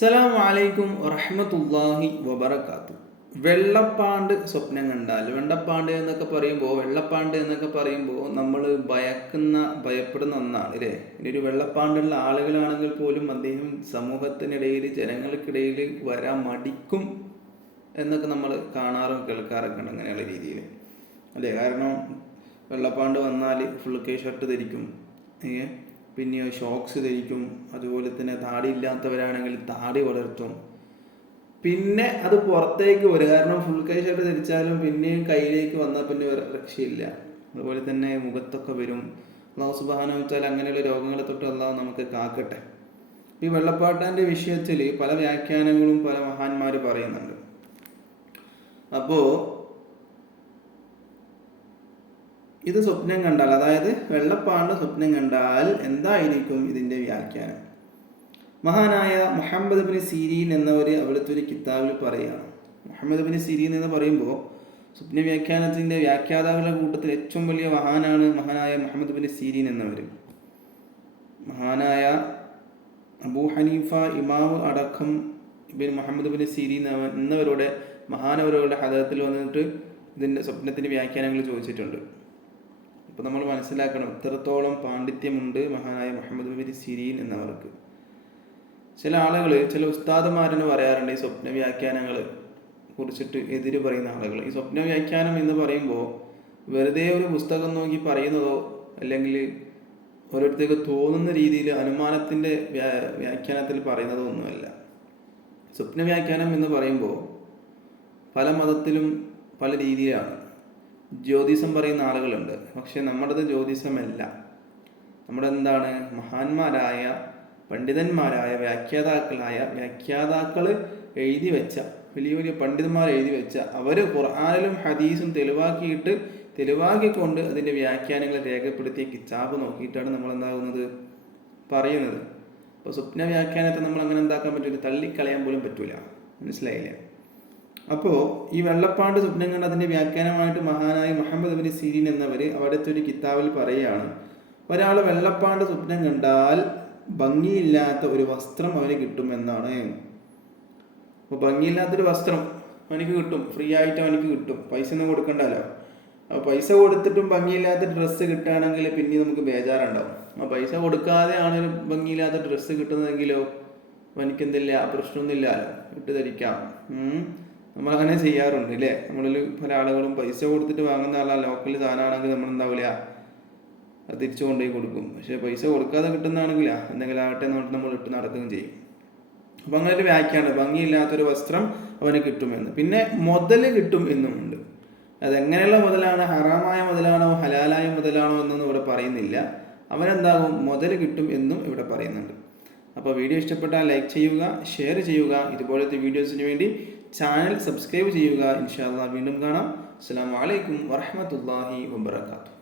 അസ്സലാമു അലൈക്കും വറഹ്മത്തുള്ളാഹി വബറകാതുഹു. വെള്ളപ്പാണ്ട് സ്വപ്നം കണ്ടാൽ, വെള്ളപ്പാണ്ട് എന്നൊക്കെ പറയുമ്പോൾ നമ്മൾ ഭയപ്പെടുന്ന ഒന്നാണ് അല്ലേ. ഇനി ഒരു വെള്ളപ്പാണ്ടുള്ള ആളുകളാണെങ്കിൽ പോലും അദ്ദേഹം സമൂഹത്തിനിടയിൽ, ജനങ്ങൾക്കിടയിൽ വരാൻ മടിക്കും എന്നൊക്കെ നമ്മൾ കാണാറും കേൾക്കാറൊക്കെ ഉണ്ട് അങ്ങനെയുള്ള രീതിയിൽ അല്ലേ. കാരണം വെള്ളപ്പാണ്ട് വന്നാൽ ഫുൾ കൈ ഷർട്ട് ധരിക്കും, പിന്നെ ഷോക്സ് ധരിക്കും, അതുപോലെ തന്നെ താടി ഇല്ലാത്തവരാണെങ്കിൽ താടി വളർത്തും. പിന്നെ അത് പുറത്തേക്ക് വരും, കാരണം ഫുൾ കൈ ഷർട്ട് ധരിച്ചാലും പിന്നെയും കയ്യിലേക്ക് വന്നാൽ പിന്നെ ഒരു രക്ഷയില്ല. അതുപോലെ തന്നെ മുഖത്തൊക്കെ വരും. അല്ലാഹു സുബ്ഹാനഹു വ തആല അങ്ങനെയുള്ള രോഗങ്ങളെ തൊട്ട് അല്ലാഹു നമുക്ക് കാക്കട്ടെ. ഈ വെള്ളപ്പാട്ടിൻ്റെ വിഷയത്തിൽ പല വ്യാഖ്യാനങ്ങളും പല മഹാന്മാർ പറയുന്നുണ്ട്. അപ്പോൾ ഇത് സ്വപ്നം കണ്ടാൽ, അതായത് വെള്ളപ്പാണ്ട് സ്വപ്നം കണ്ടാൽ എന്തായിരിക്കും ഇതിൻ്റെ വ്യാഖ്യാനം? മഹാനായ മുഹമ്മദ് ബിൻ സിരീൻ എന്നവർ അവിടുത്തെ ഒരു കിതാബിൽ പറയുകയാണ്. മുഹമ്മദ് ബിൻ സിരീൻ എന്ന് പറയുമ്പോൾ സ്വപ്ന വ്യാഖ്യാനത്തിൻ്റെ വ്യാഖ്യാതാക്കളുടെ കൂട്ടത്തിൽ ഏറ്റവും വലിയ മഹാനായ മുഹമ്മദ് ബിൻ സിരീൻ എന്നവർ. മഹാനായ അബൂ ഹനീഫ ഇമാം അടക്കം ഇബ്നു മുഹമ്മദ് ബിൻ സിരീൻ എന്നവരുടെ മഹാനവരുടെ ഹദറത്തിൽ വന്നിട്ട് ഇതിൻ്റെ സ്വപ്നത്തിൻ്റെ വ്യാഖ്യാനങ്ങൾ ചോദിച്ചിട്ടുണ്ട്. അപ്പോൾ നമ്മൾ മനസ്സിലാക്കണം ഇത്രത്തോളം പാണ്ഡിത്യമുണ്ട് മഹാനായ മുഹമ്മദ് ബിൻ സിരീൻ എന്നവർക്ക്. ചില ആളുകൾ, ചില ഉസ്താദുമാരെന്ന് പറയാറുണ്ട് ഈ സ്വപ്ന വ്യാഖ്യാനങ്ങൾ കുറിച്ചിട്ട് എതിര് പറയുന്ന ആളുകൾ. ഈ സ്വപ്ന വ്യാഖ്യാനം എന്ന് പറയുമ്പോൾ വെറുതെ ഒരു പുസ്തകം നോക്കി പറയുന്നതോ അല്ലെങ്കിൽ ഓരോരുത്തർക്ക് തോന്നുന്ന രീതിയിൽ അനുമാനത്തിൻ്റെ വ്യാഖ്യാനത്തിൽ പറയുന്നതോ ഒന്നുമല്ല. സ്വപ്ന വ്യാഖ്യാനം എന്ന് പറയുമ്പോൾ പല മതത്തിലും പല രീതിയിലാണ്. ജ്യോതിഷം പറയുന്ന ആളുകളുണ്ട്, പക്ഷെ നമ്മുടേത് ജ്യോതിഷമല്ല. നമ്മുടെ എന്താണ്, മഹാന്മാരായ പണ്ഡിതന്മാരായ വ്യാഖ്യാതാക്കൾ എഴുതി വെച്ച, വലിയ വലിയ പണ്ഡിതന്മാർ എഴുതി വെച്ച, അവർ ഖുർആനിലും ഹദീസും തെളിവാക്കിക്കൊണ്ട് അതിൻ്റെ വ്യാഖ്യാനങ്ങൾ രേഖപ്പെടുത്തിയ കിതാബ് നോക്കിയിട്ടാണ് നമ്മൾ എന്താകുന്നത്, പറയുന്നത്. അപ്പോൾ സ്വപ്ന വ്യാഖ്യാനത്തെ നമ്മൾ അങ്ങനെ എന്താക്കാൻ പറ്റില്ല, തള്ളിക്കളയാൻ പോലും പറ്റൂല. മനസ്സിലായില്ലേ? അപ്പോൾ ഈ വെള്ളപ്പാണ്ട് സ്വപ്നം കണ്ട് അതിൻ്റെ വ്യാഖ്യാനമായിട്ട് മഹാനായ മുഹമ്മദ് ബിൻ സിരീൻ എന്നവർ അവിടുത്തെ ഒരു കിതാബിൽ പറയുകയാണ്, ഒരാൾ വെള്ളപ്പാണ്ട് സ്വപ്നം കണ്ടാൽ ഭംഗിയില്ലാത്ത ഒരു വസ്ത്രം അവന് കിട്ടുമെന്നാണ്. അപ്പോൾ ഭംഗിയില്ലാത്തൊരു വസ്ത്രം അവനിക്ക് കിട്ടും, ഫ്രീ ആയിട്ട് അവനിക്ക് കിട്ടും, പൈസ ഒന്നും കൊടുക്കണ്ടല്ലോ. അപ്പോൾ പൈസ കൊടുത്തിട്ടും ഭംഗിയില്ലാത്ത ഡ്രസ്സ് കിട്ടുകയാണെങ്കിൽ പിന്നെ നമുക്ക് ബേജാറുണ്ടാവും. ആ പൈസ കൊടുക്കാതെ ആണൊരു ഭംഗിയില്ലാത്ത ഡ്രസ്സ് കിട്ടുന്നതെങ്കിലോ അവനിക്കെന്തില്ല, പ്രശ്നമൊന്നുമില്ലല്ലോ, ഇട്ട് ധരിക്കാം. നമ്മളങ്ങനെ ചെയ്യാറുണ്ട് അല്ലേ. നമ്മളിൽ പല ആളുകളും പൈസ കൊടുത്തിട്ട് വാങ്ങുന്ന ആളാണ്. ലോക്കൽ സാധനമാണെങ്കിൽ നമ്മളെന്താവില്ല, അത് തിരിച്ചു കൊണ്ടുപോയി കൊടുക്കും. പക്ഷേ പൈസ കൊടുക്കാതെ കിട്ടുന്നതാണെങ്കിലാ എന്തെങ്കിലും ആകട്ടെ എന്നിട്ട് നമ്മൾ ഇട്ട് നടക്കുകയും ചെയ്യും. അപ്പം അങ്ങനെ ഒരു വ്യാഖ്യാനം, ഭംഗിയില്ലാത്തൊരു വസ്ത്രം അവന് കിട്ടുമെന്ന്. പിന്നെ മുതൽ കിട്ടും എന്നുമുണ്ട്. അതെങ്ങനെയുള്ള മുതലാണ്, ഹറാമായ മുതലാണോ ഹലാലായ മുതലാണോ എന്നൊന്നും ഇവിടെ പറയുന്നില്ല. അവനെന്താകും, മുതൽ കിട്ടും എന്നും ഇവിടെ പറയുന്നുണ്ട്. അപ്പോൾ വീഡിയോ ഇഷ്ടപ്പെട്ടാൽ ലൈക്ക് ചെയ്യുക, ഷെയർ ചെയ്യുക. ഇതുപോലത്തെ വീഡിയോസിന് വേണ്ടി ചാനൽ സബ്സ്ക്രൈബ് ചെയ്യുക. ഇൻഷാ അല്ലാഹ് വീണ്ടും കാണാം. അസ്സലാമു അലൈക്കും വറഹ്മത്തുള്ളാഹി വബറകാതുഹു.